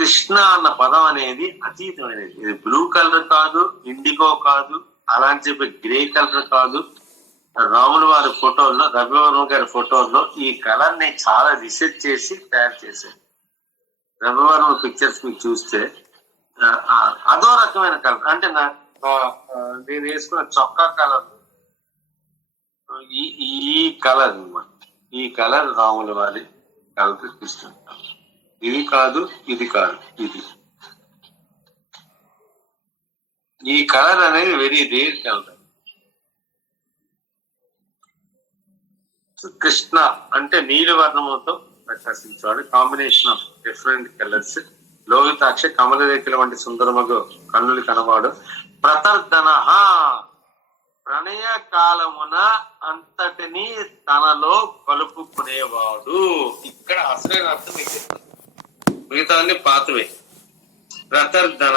కృష్ణ అన్న పదం అనేది అతీతమైనది. ఇది బ్లూ కలర్ కాదు, ఇండిగో కాదు, అలా అని చెప్పి గ్రే కలర్ కాదు. రాముల వారి ఫోటోల్లో, రవివర్మ గారి ఫోటోల్లో ఈ కలర్ ని చాలా రీసెర్చ్ చేసి తయారు చేశారు. రవివర్మ పిక్చర్స్ మీకు చూస్తే అదో రకమైన కలర్. అంటే నేను వేసుకున్న చొక్కా కలర్ ఈ కలర్ అన్నమాట. ఈ కలర్ రాముల వారి కలర్ కృష్ణ. ఇది కాదు, ఇది కాదు, ఇది. ఈ కలర్ అనేది వెరీ రేర్ కలర్. కృష్ణ అంటే నీలివర్ణముతో ప్రకాశించాడు. Combination of different colours. లోహితాక్ష కమలరేఖల వంటి సుందరమగు కన్నులు కనవాడు. ప్రతర్ధన ప్రణయ కాలమున అంతటిని తనలో కలుపుకునేవాడు. ఇక్కడ అసలైన అర్థం మీకు చెప్తాను, మిగతా అన్ని పాతవే. ప్రతర్ధన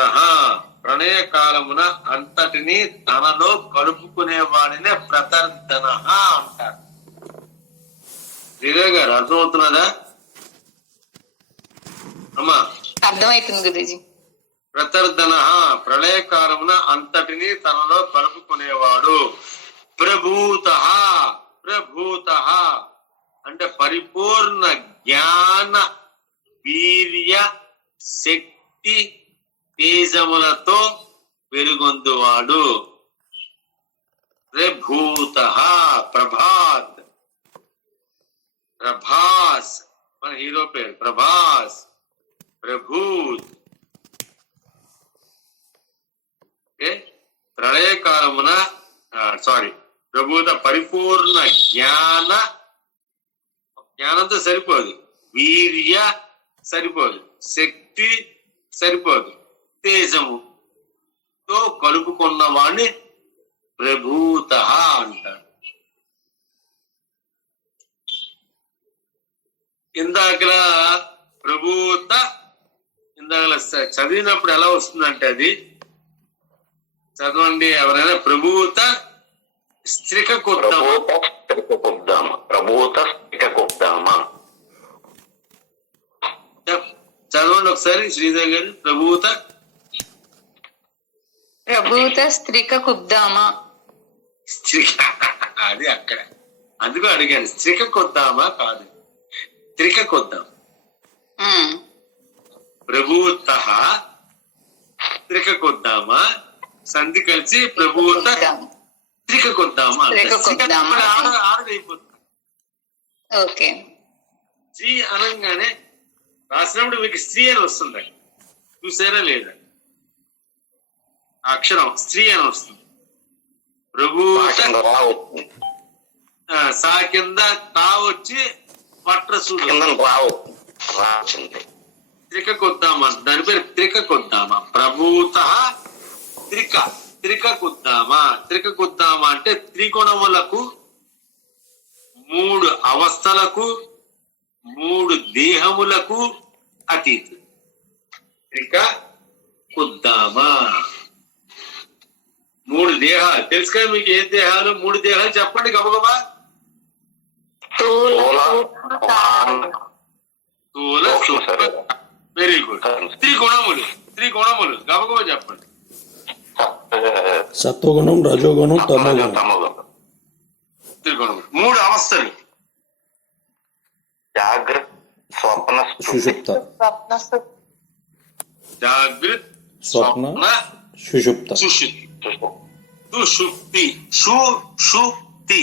ప్రణయ కాలమున అంతటిని తనలో కలుపుకునేవాడినే ప్రతర్ధన అంటారు. శ్రీదేవి గారు అర్థమవుతున్నదా అమ్మా? అర్థమవుతుంది గురూజీ. ప్రతర్ధన ప్రళయకాలమున అంతటిని తనలో కలుపుకునేవాడు. ప్రభూత ప్రభూత అంటే పరిపూర్ణ జ్ఞాన వీర్య శక్తి తేజములతో వెలుగొందువాడు. ప్రభూత ప్రభాత్, ప్రభాస్ మన హీరో పేరు ప్రభాస్, ప్రభూత్. ప్రళయకాలమున ప్రభూత పరిపూర్ణ జ్ఞానంతో సరిపోదు, వీర్య సరిపోదు, శక్తి సరిపోదు, తేజముతో కలుపుకున్న వాణ్ణి ప్రభూత అంటారు. ఇందాకలా ప్రభూత ఇందాకలా చదివినప్పుడు ఎలా వస్తుందంటే, అది చదవండి ఎవరైనా. ప్రభూత స్త్రిక కుబ్దామ, ప్రభూత స్త్రిక కుబ్దామ చదవండి ఒకసారి శ్రీదేవి గారు. ప్రభూత ప్రభూత స్త్రిక కుబ్దామ. స్త్రిక అది అక్కడ, అందుకు అడిగాను. స్త్రిక కొద్దామా కాదు, త్రిక కొద్దాం. ప్రభూత త్రిక కొద్దామా, సంధి కలిసి ప్రభూత త్రిక కొద్దామా. ఆడైపోతుంది. ఓకే. స్త్రీ అనగానే రాసినప్పుడు మీకు స్త్రీ అని వస్తుంది. చూసారా లేదా? అక్షరం స్త్రీ అని వస్తుంది. ప్రభూత సా కింద తా వచ్చి పట్రసూడు త్రిక కొద్దామా, దాని పేరు త్రిక కొద్దామా. ప్రభూత త్రిక, త్రిక కొద్దామా. త్రిక కొద్దామా అంటే త్రిగుణములకు, 3 అవస్థలకు, 3 దేహములకు అతీత. త్రిక కొద్దామా. 3 దేహాలు తెలుసు కదా మీకు? ఏ దేహాలు? 3 దేహాలు చెప్పండి గబగబా. Very good. త్రిగుణములు, త్రిగుణములు గబగబా చెప్పండి. సత్వగుణం, రజోగుణం, తమోగుణం. త్రిగుణములు. 3 అవస్థలు. జాగ్రత్త, స్వప్న, సుషుప్త. జాగ్రత్త, స్వప్న, సుషుప్త. సుషుప్తి. సుషుప్తి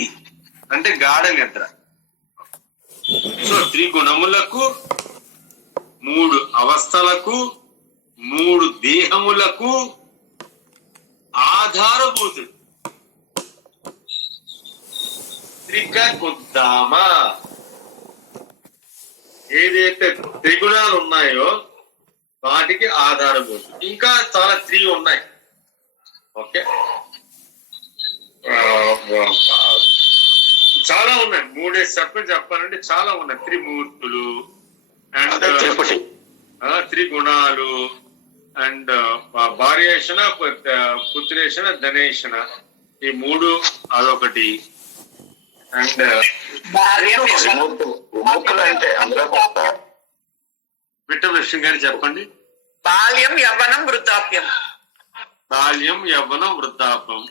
అంటే గాఢ నిద్ర. సో త్రిగుణములకు, 3 అవస్థలకు, 3 దేహములకు ఆధారభూతుడు. త్రిక కొద్దామా. ఏదైతే త్రిగుణాలు ఉన్నాయో వాటికి ఆధారభూతుడు. ఇంకా చాలా 3 ఉన్నాయి. ఓకే, చాలా ఉన్నాయి. 3 చెప్పాలంటే చాలా ఉన్నాయి. త్రిమూర్తులు అండ్ త్రిగుణాలు అండ్ భార్యేషణ, పుత్రేషణ, ధనేషణ, ఈ 3 అదొకటి. అండ్ విఠలకృష్ణ గారు చెప్పండి. బాల్యం యవ్వనం వృద్ధాప్యం. బాల్యం యవ్వనం వృద్ధాప్యం,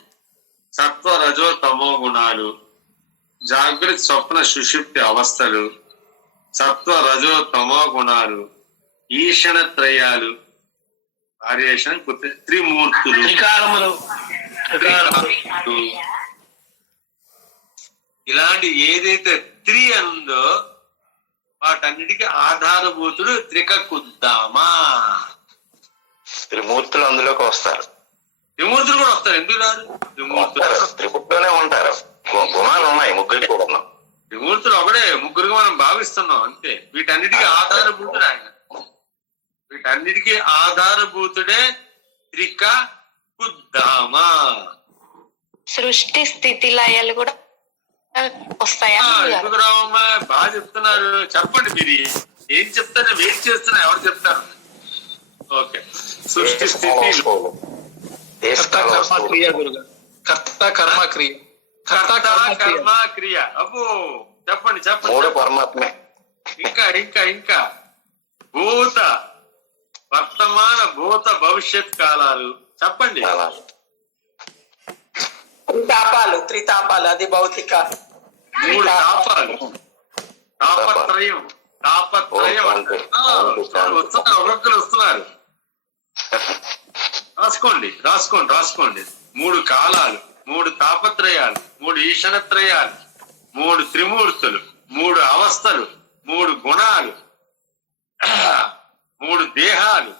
సత్వ రజో తమో గుణాలు, జాగ్రత్త స్వప్న సుషుప్తి అవస్థలు, సత్వ రజో తమో గుణాలు, ఈషణ త్రయాలు, వారియేషన్ త్రిమూర్తులు, ఇలాంటి ఏదైతే త్రి ఉందో వాటన్నిటికీ ఆధారభూతుడు త్రికకుద్దామా. త్రిమూర్తులు అందులోకి వస్తారు. త్రిమూర్తులు కూడా వస్తారు, ఎందుకు రాదు? త్రిపుట్లోనే ఉంటారు. గుణాలు ఉన్నాయి ముగ్గురికి కూడా. త్రిమూర్తులు ఒకడే, ముగ్గురుగా మనం భావిస్తున్నాం అంతే. వీటన్నిటికీ ఆధారభూతుడు ఆయన. వీటన్నిటికీ ఆధారభూతుడే త్రికకుద్దామా. సృష్టి స్థితి లయాలు కూడా వస్తాయా? ఎందుకు రావమ్మా, బాగా చెప్తున్నారు. చెప్పండి, మీరు ఏం చెప్తారో వెయిట్ చేస్తున్నా, ఎవరు చెప్తారు? ఓకే, సృష్టి స్థితి కర్మ క్రియ. అబ్బో, చెప్పండి చెప్పండి. పరమాత్మే. ఇంకా ఇంకా ఇంకా భూత వర్తమాన భూత భవిష్యత్ కాలాలు చెప్పండి. త్రితాపాలు అది భౌతిక. 3 తాపాలు, తాపత్రయం. ఒక్కొక్కరు వస్తున్నారు. రాసుకోండి. 3 కాలాలు, 3 తాపత్రయాలు, 3 ఈషణత్రయాలు, 3 త్రిమూర్తులు, 3 అవస్థలు, 3 గుణాలు, 3 దేహాలు.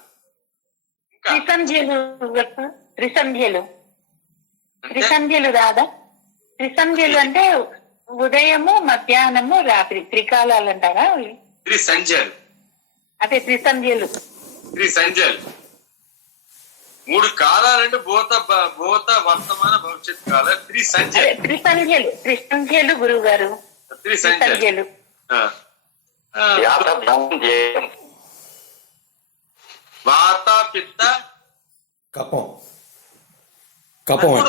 త్రిసంధ్యలు రాదా? త్రిసంధ్యలు అంటే ఉదయము మధ్యాహ్నము రాత్రి త్రికాలాలు అంటారా? త్రిసంధ్యలు. అదే త్రిసంధ్యలు. 3 కాలాలంటే భూత వర్తమాన భవిష్యత్ కాలం. త్రిసంధ్యలు గురువు గారు. త్రిసంధ్యలు వాత పిత్త కపం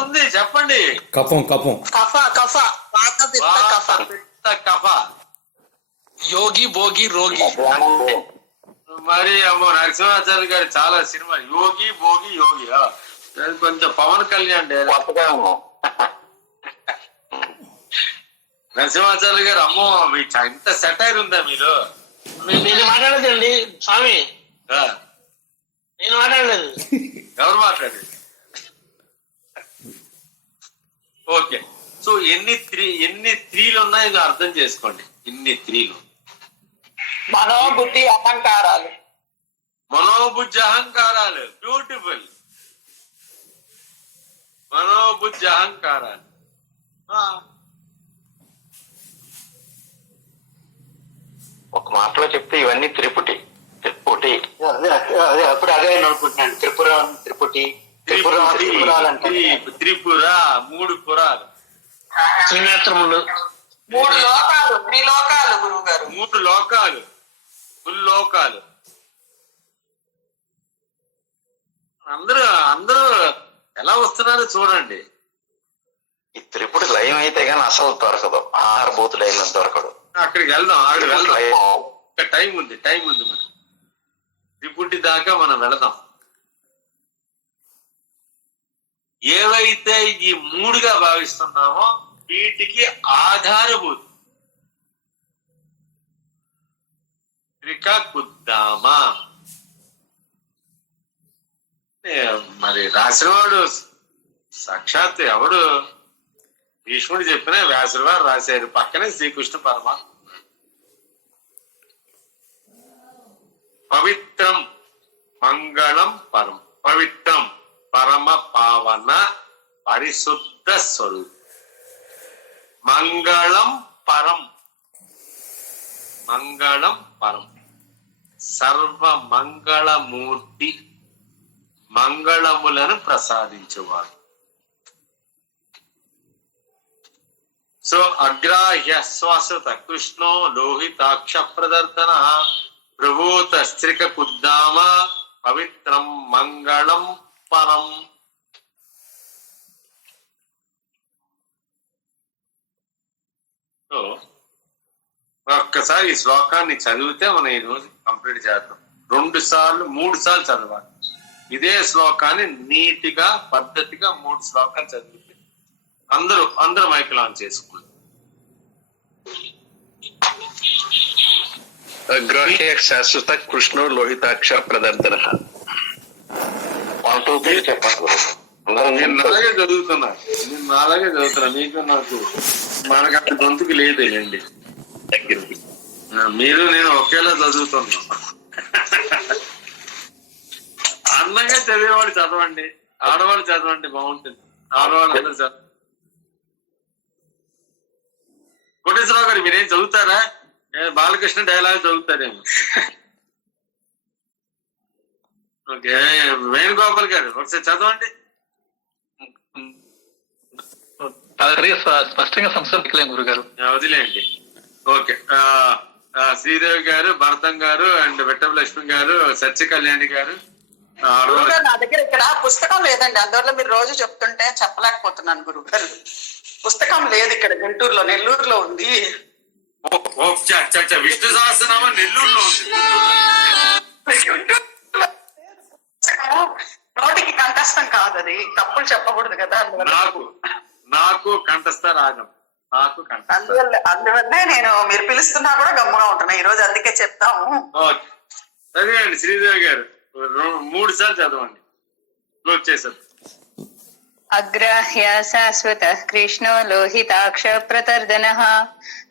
ఉంది, చెప్పండి. కఫం కఫ వాత పిత్త కఫ. యోగి భోగి రోగి. మరి అమ్మో, నరసింహాచార్య గారు చాలా సినిమా యోగి భోగి యోగి. కొంచెం పవన్ కళ్యాణ్ నరసింహాచార్య గారు. అమ్మో, ఇంత సెటైర్ ఉందా మీరు? నేను మాట్లాడలేదండి స్వామి, నేను మాట్లాడలేదు. ఎవరు మాట్లాడేది? ఓకే, సో ఎన్ని త్రీలు ఉన్నాయో ఇది అర్థం చేసుకోండి. ఇన్ని త్రీలు: మనోబుద్ధి అహంకారాలు. బ్యూటిఫుల్. మనోబుద్ధి అహంకారాలు. ఒక మాటలో చెప్తే ఇవన్నీ త్రిపుటి. అప్పుడు అదే అనుకుంటున్నాను. త్రిపుర 3 పురాలు, త్రినేత్రములు, 3 లోకాలు, త్రిలోకాలు గురువు గారు. 3 లోకాలు, లోకాలు. అందరూ ఎలా వస్తున్నారో చూడండి. ఈ త్రిపుటి లయం అయితే గానీ అసలు దొరకదు. ఆహారభూతుడైన దొరకడు. అక్కడికి వెళ్దాం. టైం ఉంది మనం త్రిపుటి దాకా మనం వెళదాం. ఏవైతే ఈ 3గా భావిస్తున్నామో వీటికి ఆధారభూతి త్రికకుద్దామా. మరి రాసినవాడు సాక్షాత్ ఎవడు? భీష్ముడు చెప్పిన వ్యాసుల వారు రాశారు. పక్కనే శ్రీకృష్ణ పరమాత్మ. పవిత్రం మంగళం పరం. పవిత్రం పరమ పావన పరిశుద్ధ స్వరూపం. మంగళం పరం సర్వ మంగళమూర్తి, మంగళములను ప్రసాదించేవాడు. సో అగ్రాహ్య శ్వాసత కృష్ణో లోహితాక్ష ప్రదర్శన ప్రభూత స్త్రికకుద్దామ పవిత్రం మంగళం పరం. సో ఒక్కసారి ఈ శ్లోకాన్ని చదివితే మనం ఈ రోజు కంప్లీట్ చేద్దాం. 2 సార్లు 3 సార్లు చదవాలి. ఇదే శ్లోకాన్ని నీటిగా పద్ధతిగా 3 శ్లోకాలు చదివితే అందరూ మైకులు ఆన్ చేసుకోండి. అగ్రాహ్య శాశ్వత కృష్ణో లోహితాక్ష ప్రదర్శన 1 2 3 చెప్పండి. నేను అలాగే చదువుతున్నా మీకు నాకు మనకు అంత గొంతుకు లేదేయండి. మీరు నేను ఒకేలా చదువుతున్నా. అందంగా చదివేవాళ్ళు చదవండి, ఆడవాళ్ళు చదవండి, బాగుంటుంది. ఆడవాళ్ళు అందరూ చదవండి. కోటేశ్వరరావు గారు మీరేం చదువుతారా? బాలకృష్ణ డైలాగ్ చదువుతారేమో. ఓకే, వేణుగోపాల్ గారు ఒకసారి చదవండి. స్పష్టంగా సంస్కృతిలేం గురుగారు. వదిలేండి. ఓకే, శ్రీదేవి గారు, భరతం గారు అండ్ వెట్టలక్ష్మి గారు, సత్య కళ్యాణి గారు. గురుగారు నా దగ్గర ఇక్కడ పుస్తకం లేదండి, అందువల్ల మీరు రోజు చెప్తుంటే చెప్పలేకపోతున్నాను గురుగారు. పుస్తకం లేదు ఇక్కడ గుంటూరులో, నెల్లూరులో ఉంది. విష్ణు సహస్రనామం నెల్లూరులో ఉంది. నోటికి కంఠస్థం కాదు, అది తప్పులు చెప్పకూడదు కదా. నాకు కంఠస్థ రాగం, అందువల్లే నేను మీరు పిలుస్తున్నా కూడా గమ్ముగా ఉంటున్నా ఈ రోజు, అందుకే చెప్తాము. సరే అండి, శ్రీదేవి గారు 3 సార్లు చదవండి. క్లోజ్ చేశారు. అగ్రాహ్య శాశ్వత కృష్ణో లోహితాక్ష ప్రతర్దన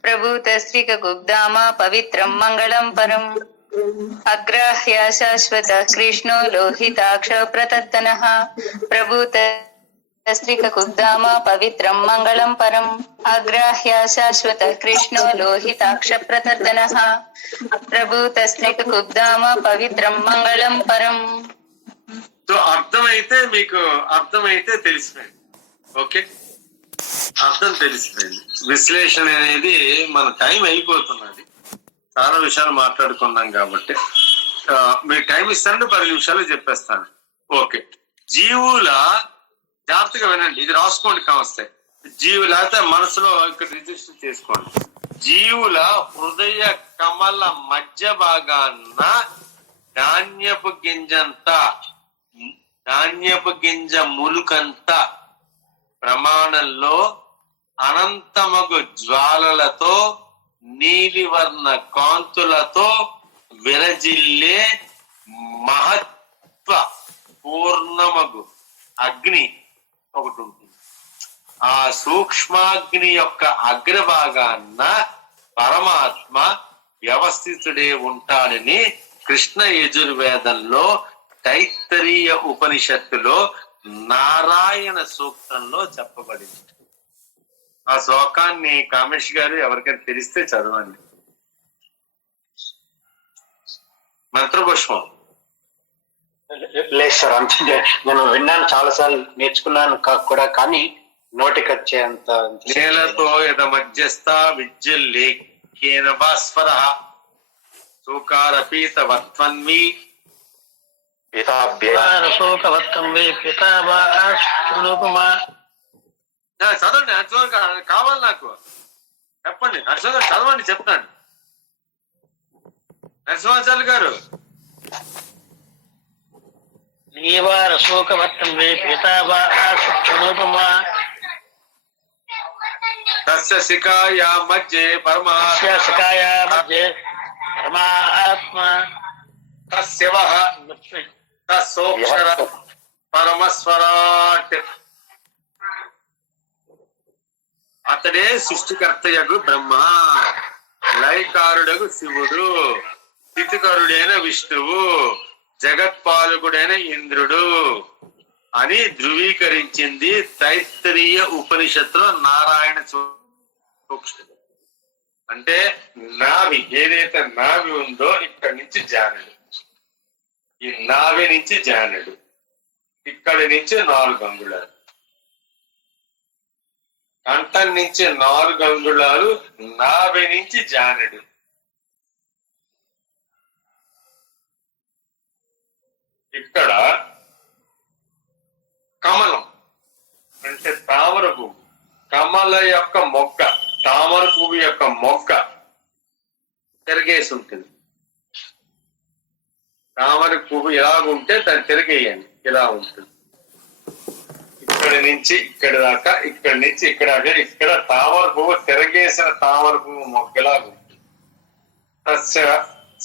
ప్రభూత శ్రీకుబ్ధామ పవిత్రం మంగళం పరం. అగ్రాహ్య శాశ్వత కృష్ణో లోహితాక్ష ప్రతర్దన ప్రభూత శ్రీకుబ్ధామ పవిత్రం మంగళం పరం. అగ్రాహ్య శాశ్వత కృష్ణో లోహితాక్ష ప్రతర్దన ప్రభూత శ్రీకుబ్ధామ పవిత్రం మంగళం పరం. సో అర్థమైతే తెలిసిపోయింది. ఓకే, అర్థం తెలిసిపోయింది. విశ్లేషణ అనేది మన టైం అయిపోతున్నది, చాలా విషయాలు మాట్లాడుకున్నాం కాబట్టి మీరు టైం ఇస్తానంటే 10 నిమిషాలు చెప్పేస్తాను. ఓకే, జీవుల జాగ్రత్తగా వినండి, ఇది రాసుకోండి కావస్తాయి. జీవుల అయితే మనసులో ఇక్కడ రిజిస్టర్ చేసుకోండి. జీవుల హృదయ కమల మధ్య భాగాన్న ధాన్యపు గింజ ములుకంత ప్రమాణంలో అనంతమగు జ్వాలలతో నీలివర్ణ కాంతులతో విరజిల్లే మహత్వ పూర్ణమగు అగ్ని ఒకటి ఉంటుంది. ఆ సూక్ష్మాగ్ని యొక్క అగ్రభాగాన్న పరమాత్మ వ్యవస్థితుడే ఉంటాడని కృష్ణ యజుర్వేదంలో తైత్తరీయ ఉపనిషత్తులో నారాయణ సూక్తంలో చెప్పబడింది. ఆ శ్లోకాన్ని కామేష్ గారు ఎవరికైనా తెలిస్తే చదవండి. మంత్రపుష్పం. లేదు సార్, అంతే. నేను విన్నాను, చాలా సార్లు నేర్చుకున్నాను కూడా, కానీ నోటికి వచ్చేంత. నేలతో యద మధ్యస్థ విద్యుల్లేఖేన భాస్వర సూకారపీతవత్వన్వి చదవండి. అర్థం కావాలి నాకు, చెప్పండి. అర్థం చదవండి, చెప్తాను. నరసింహాచార్య గారు. తస్య శిఖాయా మధ్యే పరమాత్మ తస్యవః తస్సోక్షర పరమస్వరాట్. అతడే సృష్టికర్తయగు బ్రహ్మ, లయకారుడగు శివుడు, స్థితికరుడైన విష్ణువు, జగత్పాలకుడైన ఇంద్రుడు అని ధృవీకరించింది తైత్తరీయ ఉపనిషత్తులో నారాయణ సూక్ష్మ. అంటే నాభి, ఏదైతే నాభి ఉందో ఇక్కడి నుంచి జానుడు, ఈ నాభి నుంచి జానుడు, ఇక్కడి నుంచి 4 అంగుళాలు, కంఠం నుంచి 4 అంగుళాలు, నాభి నుంచి జానుడు. ఇక్కడ కమలం అంటే తామర పువ్వు, కమల యొక్క మొగ్గ, తామర పువ్వు యొక్క మొగ్గ తిరగేసి ఉంటుంది. తామర పువ్వు ఇలాగుంటే దాన్ని తిరిగేయండి, ఇలా ఉంటుంది. ఇక్కడి నుంచి ఇక్కడ దాకా, ఇక్కడి నుంచి ఇక్కడ దాకా, ఇక్కడ తామర పువ్వు తిరగేసిన తామర పువ్వు మొగ్గలాగా ఉంటుంది. తస్య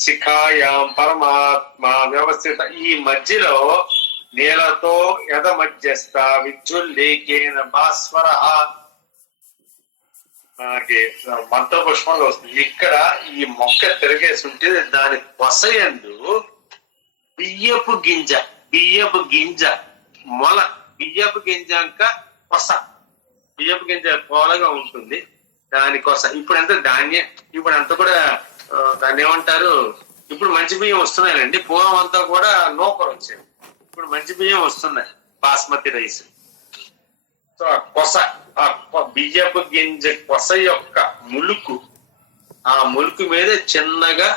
శిఖాయాం పరమాత్మ వ్యవస్థిత. ఈ మధ్యలో నీలతో యద మధ్యస్థ విద్యుల్లేకేన భాస్వర మనకి మంత్ర పుష్పంలో వస్తుంది. ఇక్కడ ఈ మొక్క తిరగేసి ఉంటే దాని కొసయందు బియ్యపు గింజ మొల, బియ్యపు గింజ ఇంకా కొస, బియ్యపు గింజ కోలగా ఉంటుంది దాని కొస. ఇప్పుడంతా ధాన్యం, ఇప్పుడంతా కూడా దాన్ని ఏమంటారు, ఇప్పుడు మంచి బియ్యం వస్తున్నాయండి. పూర్వం అంతా కూడా నూకలు వచ్చేవి, ఇప్పుడు మంచి బియ్యం వస్తున్నాయి, బాస్మతి రైస్. సో ఆ కొస, ఆ బియ్యపు గింజ కొస యొక్క ములుకు, ఆ ములుకు మీద చిన్నగా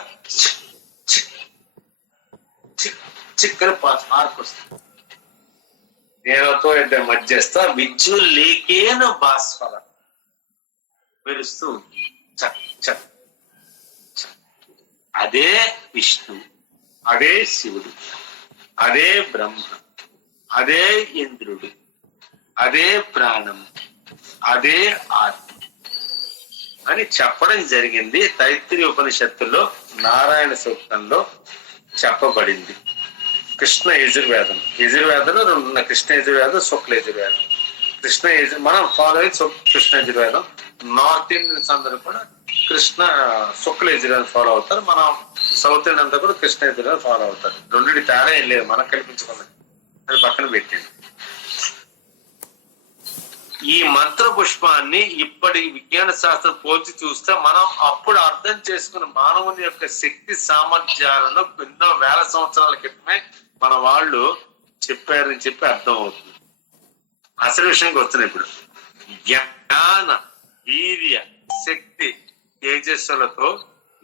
చిక్కని మార్పు వస్తుంది. నేలతో ఇద్దరు మధ్యస్థ విద్యుల్లేకేన భాస్వర మెరుస్తూ చక్ చక్. అదే విష్ణు, అదే శివుడు, అదే బ్రహ్మ, అదే ఇంద్రుడు, అదే ప్రాణం, అదే ఆత్మ అని చెప్పడం జరిగింది. తైత్తిరీయ ఉపనిషత్తులో నారాయణ సూక్తంలో చెప్పబడింది. కృష్ణ యజుర్వేదం, యజుర్వేదంలో రెండు ఉన్నాయి, కృష్ణ యజుర్వేదం, శుక్ల యజుర్వేదం. మనం ఫాలో అయ్యి కృష్ణ యజుర్వేదం. నార్త్ ఇండియన్స్ అందరూ కూడా కృష్ణ శుక్ల యజుర్వేదం ఫాలో అవుతారు. మనం సౌత్ ఇండియన్ అంతా కూడా కృష్ణ యజుర్వేదం ఫాలో అవుతారు. రెండింటి తేడా ఏం లేదు, మనం కల్పించుకున్నది. అది పక్కన పెట్టండి. ఈ మంత్ర పుష్పాన్ని ఇప్పటి విజ్ఞాన శాస్త్రం పోల్చి చూస్తే మనం అప్పుడు అర్థం చేసుకున్న మానవుని యొక్క శక్తి సామర్థ్యాలను ఎన్నో వేల సంవత్సరాల క్రితమే మన వాళ్ళు చెప్పారని చెప్పి అర్థం అవుతుంది. అసలు విషయానికి వస్తున్నాయి. ఇప్పుడు జ్ఞాన, వీర్య, శక్తి, తేజస్సులతో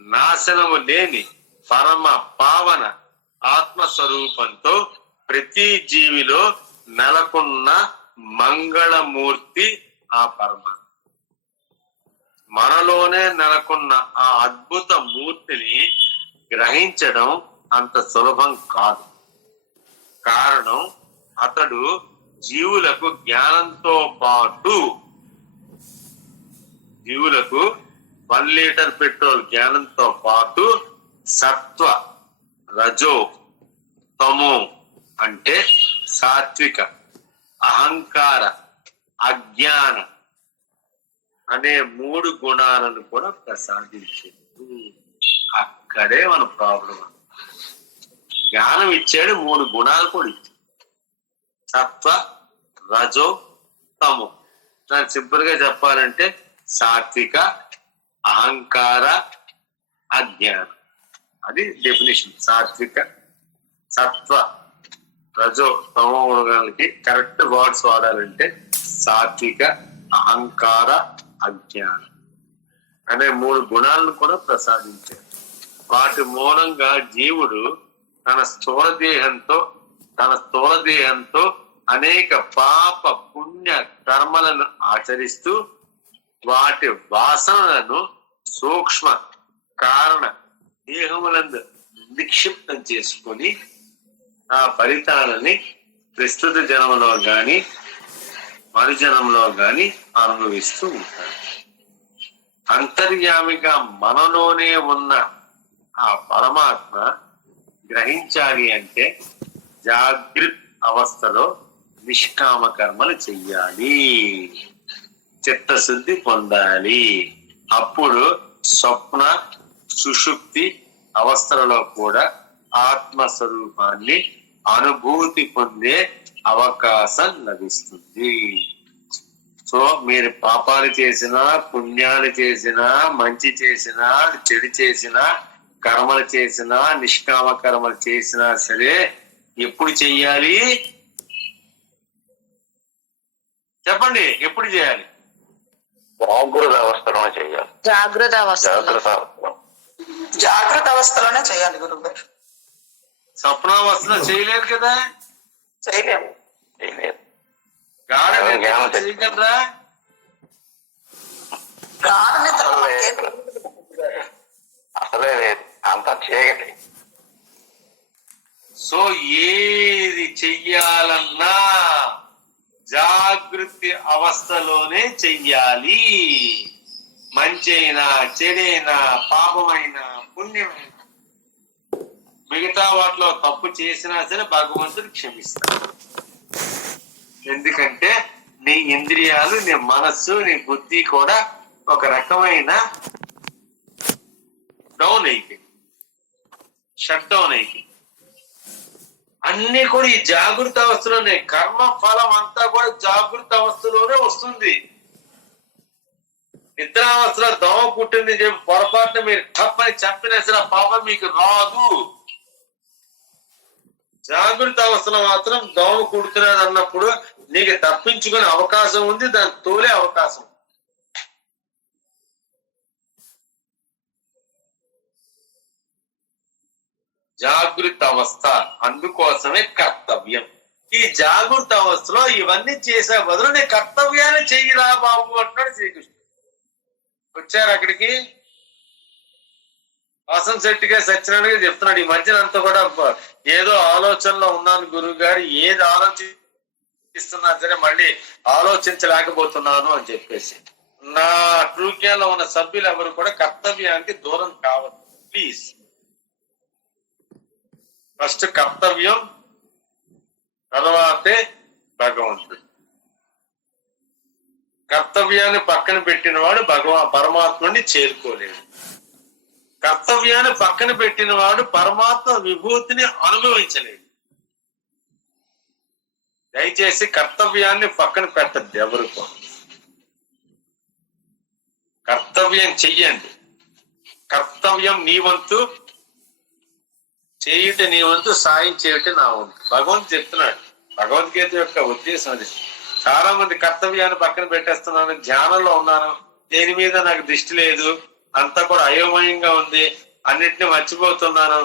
నాశనము లేని పరమ పావన ఆత్మస్వరూపంతో ప్రతి జీవిలో నెలకొన్న మంగళమూర్తి ఆ పరమాత్మ. మనలోనే నెలకొన్న ఆ అద్భుత మూర్తిని గ్రహించడం అంత సులభం కాదు. కారణం, అతడు జీవులకు జ్ఞానంతో పాటు, జీవులకు 1 లీటర్ పెట్రోల్ జ్ఞానంతో పాటు సత్వ, రజో, తమో అంటే సాత్విక, అహంకార, అజ్ఞాన అనే 3 గుణాలను కూడా ప్రసాదించింది. అక్కడే మన ప్రాబ్లం. జ్ఞానం ఇచ్చాడు, 3 గుణాలు కూడా ఇచ్చాడు, సత్వ, రజో, తమో. దాన్ని సింపుల్ గా చెప్పాలంటే సాత్విక, అహంకార, అజ్ఞానం. అది డెఫినేషన్. సాత్విక, సత్వ, రజో, తమో గుణాలకి కరెక్ట్ వర్డ్స్ వాడాలంటే సాత్విక, అహంకార, అజ్ఞానం అనే 3 గుణాలను కూడా ప్రసాదించారు. వాటి మూలంగా జీవుడు తన స్థూల దేహంతో అనేక పాప పుణ్య కర్మలను ఆచరిస్తూ వాటి వాసనలను సూక్ష్మ కారణ దేహములందు నిక్షిప్తం చేసుకొని ఆ ఫలితాలని ప్రస్తుత జన్మలో గాని మరు జన్మలో గాని అనుభవిస్తూ ఉంటారు. అంతర్యామిగా మనలోనే ఉన్న ఆ పరమాత్మ గ్రహించాలి అంటే జాగృత్ అవస్థలో నిష్కామ కర్మలు చెయ్యాలి, చిత్తశుద్ధి పొందాలి. అప్పుడు స్వప్న, సుషుప్తి అవస్థలలో కూడా ఆత్మస్వరూపాన్ని అనుభూతి పొందే అవకాశం లభిస్తుంది. సో మీరు పాపాలు చేసినా, పుణ్యాలు చేసినా, మంచి చేసినా, చెడు చేసినా, కర్మలు చేసినా, నిష్కామ కర్మలు చేసినా సరే ఎప్పుడు చెయ్యాలి చెప్పండి? ఎప్పుడు చేయాలి? జాగ్రత్త అవస్థలో చేయాలి. జాగ్రత్త అవస్థలోనే చేయాలి గురువు గారు. స్వప్నావస్థలో చేయలేరు కదా, చేయలేము. గాఢ నిద్ర చేయగలరా? గాఢ నిద్ర అసలే లేదు, అంతా చేయగలి. సో ఏది చెయ్యాలన్నా జాగృతి అవస్థలోనే చెయ్యాలి. మంచైనా చెడైనా పాపమైనా పుణ్యమైనా మిగతా వాటిలో తప్పు చేసినా సరే భగవంతుడు క్షమిస్తాడు. ఎందుకంటే నీ ఇంద్రియాలు, నీ మనస్సు, నీ బుద్ధి కూడా ఒక రకమైన డౌన్ అయిపోయింది, షట్ డౌన్ అయిపోయింది. అన్ని కూడా ఈ జాగృత అవస్థలోనే, కర్మ ఫలం అంతా కూడా జాగృత అవస్థలోనే వస్తుంది. నిద్రావస్థలో దోమ పుట్టింది చెప్పి పొరపాటున మీరు తప్పని చంపినా సరే పాపం మీకు రాదు. జాగృత అవస్థలో మాత్రం దోమ కుడుతున్నది అన్నప్పుడు నీకు తప్పించుకునే అవకాశం ఉంది, దాన్ని తోలే అవకాశం. జాగృత అవస్థ అందుకోసమే కర్తవ్యం. ఈ జాగృత అవస్థలో ఇవన్నీ చేసే బదులు నీ కర్తవ్యాన్ని చెయ్యిరా బాబు అంటున్నాడు శ్రీకృష్ణుడు. వచ్చారు అక్కడికి. వాసం శెట్టిగా సత్యనారాయణగా చెప్తున్నాడు, ఈ మధ్యన అంతా కూడా ఏదో ఆలోచనలో ఉన్నాను గురువు గారు, ఏది ఆలోచిస్తున్నా సరే మళ్ళీ ఆలోచించలేకపోతున్నాను అని చెప్పేసి. నా ట్రూక్యాలో ఉన్న సభ్యులు ఎవరు కూడా కర్తవ్యానికి దూరం కావద్దు ప్లీజ్. ఫస్ట్ కర్తవ్యం, తర్వాతే భగవంతుడు. కర్తవ్యాన్ని పక్కన పెట్టిన వాడు పరమాత్ముడిని చేరుకోలేడు. కర్తవ్యాన్ని పక్కన పెట్టిన వాడు పరమాత్మ విభూతిని అనుభవించలేడు. దయచేసి కర్తవ్యాన్ని పక్కన పెట్టద్దు ఎవరికో. కర్తవ్యం చెయ్యండి. కర్తవ్యం నీ వంతు, చేయుట నీ వంతు, సాయం చేయుట నా వంతు. భగవంతుడు చెప్తున్నాడు. భగవద్గీత యొక్క ఉద్దేశం అది. చాలా మంది కర్తవ్యాన్ని పక్కన పెట్టేస్తున్నాను, ధ్యానంలో ఉన్నాను, దేని మీద నాకు దృష్టి లేదు, అంతా కూడా అయోమయంగా ఉంది, అన్నిటిని మర్చిపోతున్నాను.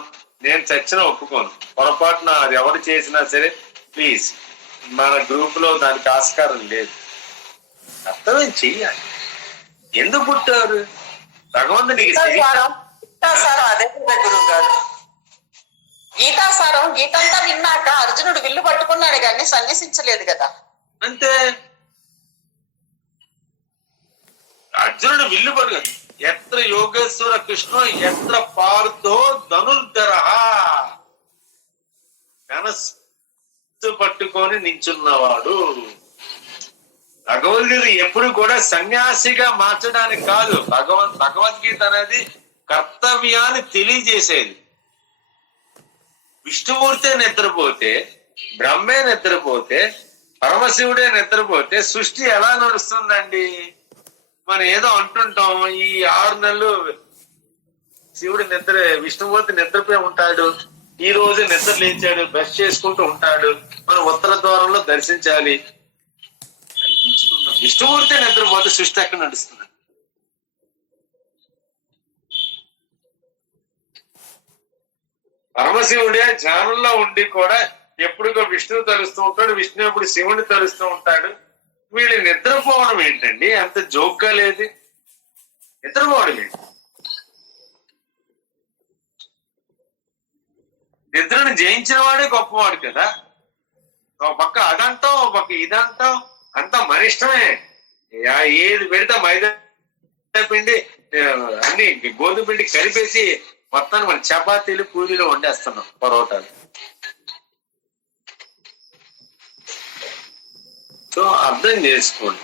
నేను చచ్చిన ఒప్పుకోను. పొరపాటున అది ఎవరు చేసినా సరే ప్లీజ్ మన గ్రూప్ లో దానికి ఆస్కారం లేదు. కర్తవ్యం చెయ్యాలి. ఎందుకు పుట్టారు భగవంతుడికి? గీతాసారం అదే కదా గురువు గారు. గీతాసారం గీతంతా విన్నాక అర్జునుడు విల్లు పట్టుకున్నాడు కానీ సన్యసించలేదు కదా. అంతే. అర్జునుడు విల్లు పడుకు ఎత్ర యోగేశ్వర కృష్ణ ఎత్ర పార్థో ధనుర్ధర, ధనస్సు పట్టుకొని నించున్నవాడు. భగవద్గీత ఎప్పుడు కూడా సన్యాసిగా మార్చడానికి కాదు. భగవద్గీత అనేది కర్తవ్యాన్ని తెలియజేసేది. విష్ణుమూర్తే నిద్రపోతే, బ్రహ్మే నిద్రపోతే, పరమశివుడే నిద్రపోతే సృష్టి ఎలా నడుస్తుందండి? మనం ఏదో అంటుంటాం, ఈ 6 నెలలు శివుడు విష్ణుమూర్తి నిద్రపోయి ఉంటాడు, ఈ రోజు నిద్ర లేచాడు, బ్రష్ చేసుకుంటూ ఉంటాడు, మనం ఉత్తర ద్వారంలో దర్శించాలి. విష్ణుమూర్తి నిద్రపోతే సృష్టి ఎక్కడ నడుస్తుంది? పరమశివుడే ధ్యానంలో ఉండి కూడా ఎప్పుడుగా విష్ణువు తలుస్తూ ఉంటాడు, విష్ణు ఎప్పుడు శివుని తలుస్తూ ఉంటాడు. వీళ్ళు నిద్రపోవడం ఏంటండి? అంత జోక్గా లేదు. నిద్రపోవడం ఏంటి? నిద్రను జయించిన వాడే గొప్పవాడు కదా. ఒక పక్క అదంటాం, ఒక పక్క ఇదంటాం, అంతా మన ఇష్టమే. ఏది పెడితే మైదా పిండి అన్ని గోధుమ పిండి కలిపేసి మొత్తాన్ని మన చపాతీలు పూరీలు వండేస్తున్నాం, పరోటాలు. సో అర్థం చేసుకోండి,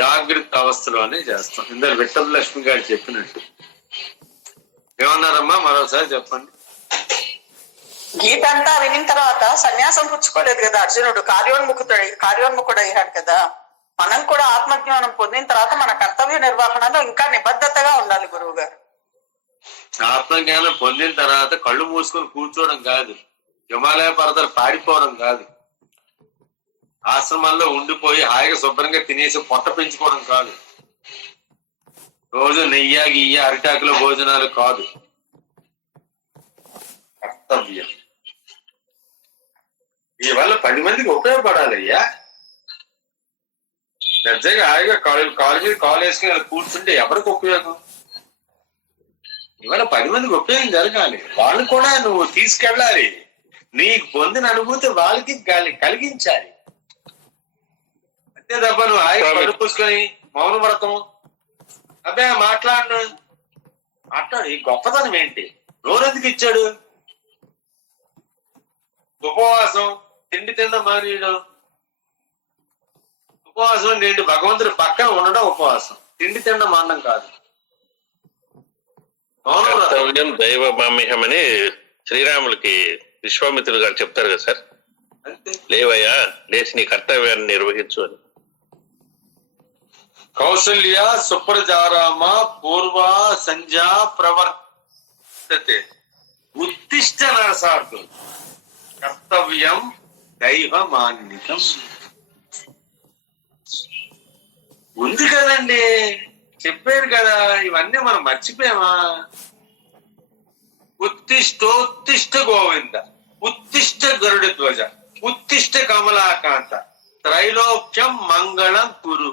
జాగ్రత్త అవస్థలోనే చేస్తాం. ఇందులో విఠలలక్ష్మి గారు చెప్పినట్టు. ఏమన్నారమ్మా? మరోసారి చెప్పండి. గీత అంతా వినిన తర్వాత సన్యాసం పుచ్చుకోలేదు కదా అర్జునుడు. కార్యోన్ముఖుడు అయ్యాడు కదా. మనం కూడా ఆత్మజ్ఞానం పొందిన తర్వాత మన కర్తవ్య నిర్వహణలో ఇంకా నిబద్ధతగా ఉండాలి గురువు గారు. ఆత్మజ్ఞానం పొందిన తర్వాత కళ్ళు మూసుకొని కూర్చోవడం కాదు, హిమాలయ పర్వతాలు పారిపోవడం కాదు, ఆశ్రమాల్లో ఉండిపోయి హాయిగా శుభ్రంగా తినేసి పొట్ట పెంచుకోవడం కాదు, రోజు నెయ్యి గియ్య అరిటాకుల భోజనాలు కాదు. కర్తవ్యం ఈ వల్ల 10 మందికి ఉపయోగపడాలయ్యా. నిజంగా హాయిగా కాలు మీద కాలు వేసుకుని కూర్చుంటే ఎవరికి ఉపయోగం? ఇవాళ 10 మందికి ఉపయోగం జరగాలి, వాళ్ళు కూడా నువ్వు తీసుకెళ్ళాలి, నీకు పొందిన అనుభూతి వాళ్ళకి కలిగించాలి. అంతే తప్ప నువ్వు ఆయన కళ్ళు పూసుకొని మౌన వ్రతం అబ్బాయి మాట్లాడు. ఈ గొప్పతనం ఏంటి? నోరెందుకు ఇచ్చాడు? ఉపవాసం, తిండి తిన్న మానేయడం ఉపవాసం. నేను భగవంతుడి పక్కన ఉండడం ఉపవాసం, తిండి తినడం మానడం కాదు. కర్తవ్యం దైవ మామ్యహం అని శ్రీరాములకి విశ్వామిత్రుడు గారు చెప్తారు కదా సార్, లేవయ్యా లేచి నీ కర్తవ్యాన్ని నిర్వహించు అని. కౌసల్య సుప్రజారామ పూర్వ సంధ్యా ప్రవర్తతే ఉత్తిష్ట నరసార్థం కర్తవ్యం దైవమాన్వితం. ఉంది కదండి, చెప్పారు కదా, ఇవన్నీ మనం మర్చిపోయామా? ఉత్తిష్టోత్తిష్ట గోవింద, ఉత్తిష్ట గరుడ ధ్వజ, ఉత్తిష్ట కమలాకాంత, త్రైలోక్యం మంగళం కురు.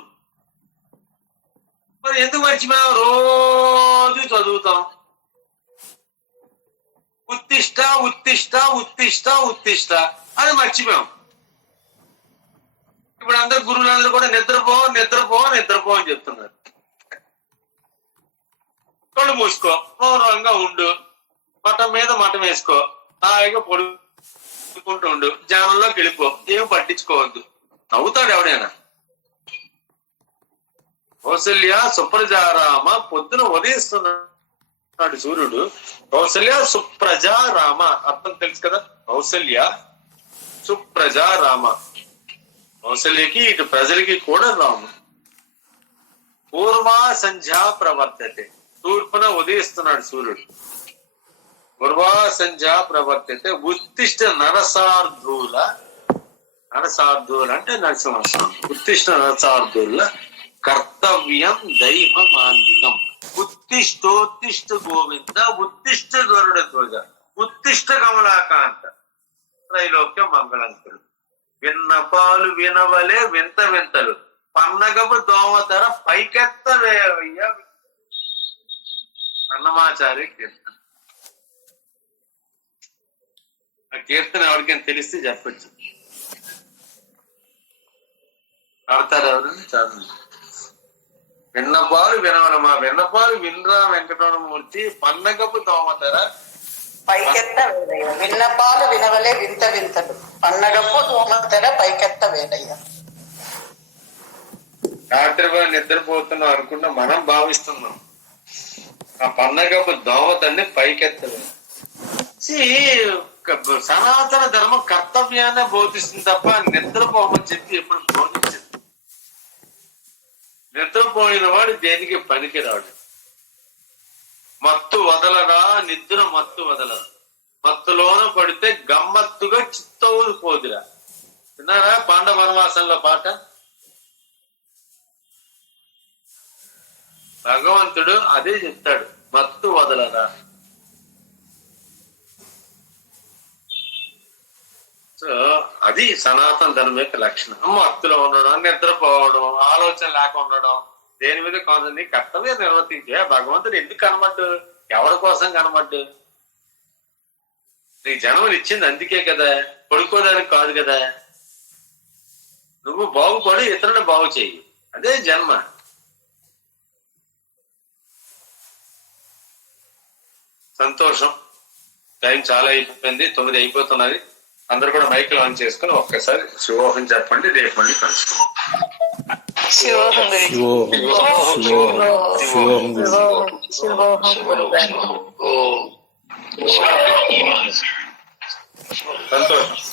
మరి ఎందుకు మర్చిపోయాం? రోజు చదువుతాం ఉత్తిష్ట ఉత్తిష్ట ఉత్తిష్ట ఉత్తిష్ట, అది మర్చిపోయాం. ఇప్పుడు అందరు గురువులందరూ కూడా నిద్రపో నిద్రపో నిద్రపో అని చెప్తున్నారు. కళ్ళు మూసుకో, మౌనంగా ఉండు, మఠం మీద మఠం వేసుకో, హాయిగా పొడుకుంటూ ఉండు, ధ్యానంలోకి వెళ్ళిపో, ఏం పట్టించుకోవద్దు. నవ్వుతాడు ఎవడైనా? కౌసల్య సుప్రజారామ, పొద్దున ఉదయిస్తున్నాడు సూర్యుడు. కౌసల్య సుప్రజారామ అర్థం తెలుసు కదా, కౌసల్య సుప్రజారామ. కౌసల్యకి ఇటు ప్రజలకి కూడా రాము. పూర్వా సంధ్యా ప్రవర్తతే, తూర్పున ఉదయిస్తున్నాడు సూర్యుడు. పూర్వా సంధ్యా ప్రవర్తతే ఉత్తిష్ట నరసార్థూల, నరసార్థూల అంటే నరసింహస్వామి. ఉత్తిష్ట నరసార్థూల కర్తవ్యం దైవమాన్వితం. ఉత్తిష్టోత్తిష్ట గోవింద, ఉత్తిష్ట గరుడ ధ్వజ, ఉత్తిష్ట కమలాకాంత, త్రైలోక్య మంగళంకుడు. విన్నపాలు వినవలే వింత వింతలు, పన్నగపు దోమతర పైకెత్త వేయ. అన్నమాచార్య కీర్తన. ఆ కీర్తన ఎవరికైనా తెలిస్తే చెప్పచ్చు. ఆడతారు ఎవరు? చదువు. విన్నపాలు వినవనమా, విన్నపాలు వినరా వెంకటరమణమూర్తి, పన్నగపు దోమతర పైకెత్త వేలయ్య. విన్నపాలు వినవలే వింత వింతలు, పన్నగపు దోమతెర పైకెత్త వేలయ్య. రాత్రి నిద్రపోతున్నాం అనుకున్నా మనం భావిస్తున్నాం, ఆ పన్నగపు దోమతని పైకెత్తదు. సనాతన ధర్మం కర్తవ్యాన్ని బోధిస్తుంది తప్ప నిద్రపోమని చెప్పి ఎప్పుడు బోధించింది. నిద్రపోయిన వాడు దేనికి పనికిరాడు. మత్తు వదలరా, నిద్ర మత్తు వదలరా, మత్తులోన పడితే గమ్మత్తుగా చిత్తవులు పోదురా. విన్నారా పాండవ వనవాసంలో పాట? భగవంతుడు అదే చెప్తాడు, మత్తు వదలరా. సో అది సనాతన ధర్మం యొక్క లక్షణం. మత్తులో ఉండడం, నిద్రపోవడం, ఆలోచన లేక ఉండడం, దేని మీద కొంత కర్తవ్యం నిర్వర్తించే. భగవంతుడు ఎందుకు కనబడ్డు? ఎవరి కోసం కనబడ్డు? నీ జన్మలు ఇచ్చింది అందుకే కదా, పడుకోవడానికి కాదు కదా. నువ్వు బాగుపడి ఇతరులను బాగు చెయ్యి, అదే జన్మ. సంతోషం. టైం చాలా అయిపోయింది, 9 అయిపోతున్నది. అందరు కూడా మైకులు ఆన్ చేసుకుని ఒక్కసారి శివోహం చెప్పండి. రేపు మళ్ళీ కలుసుకుందాం. సంతోషం.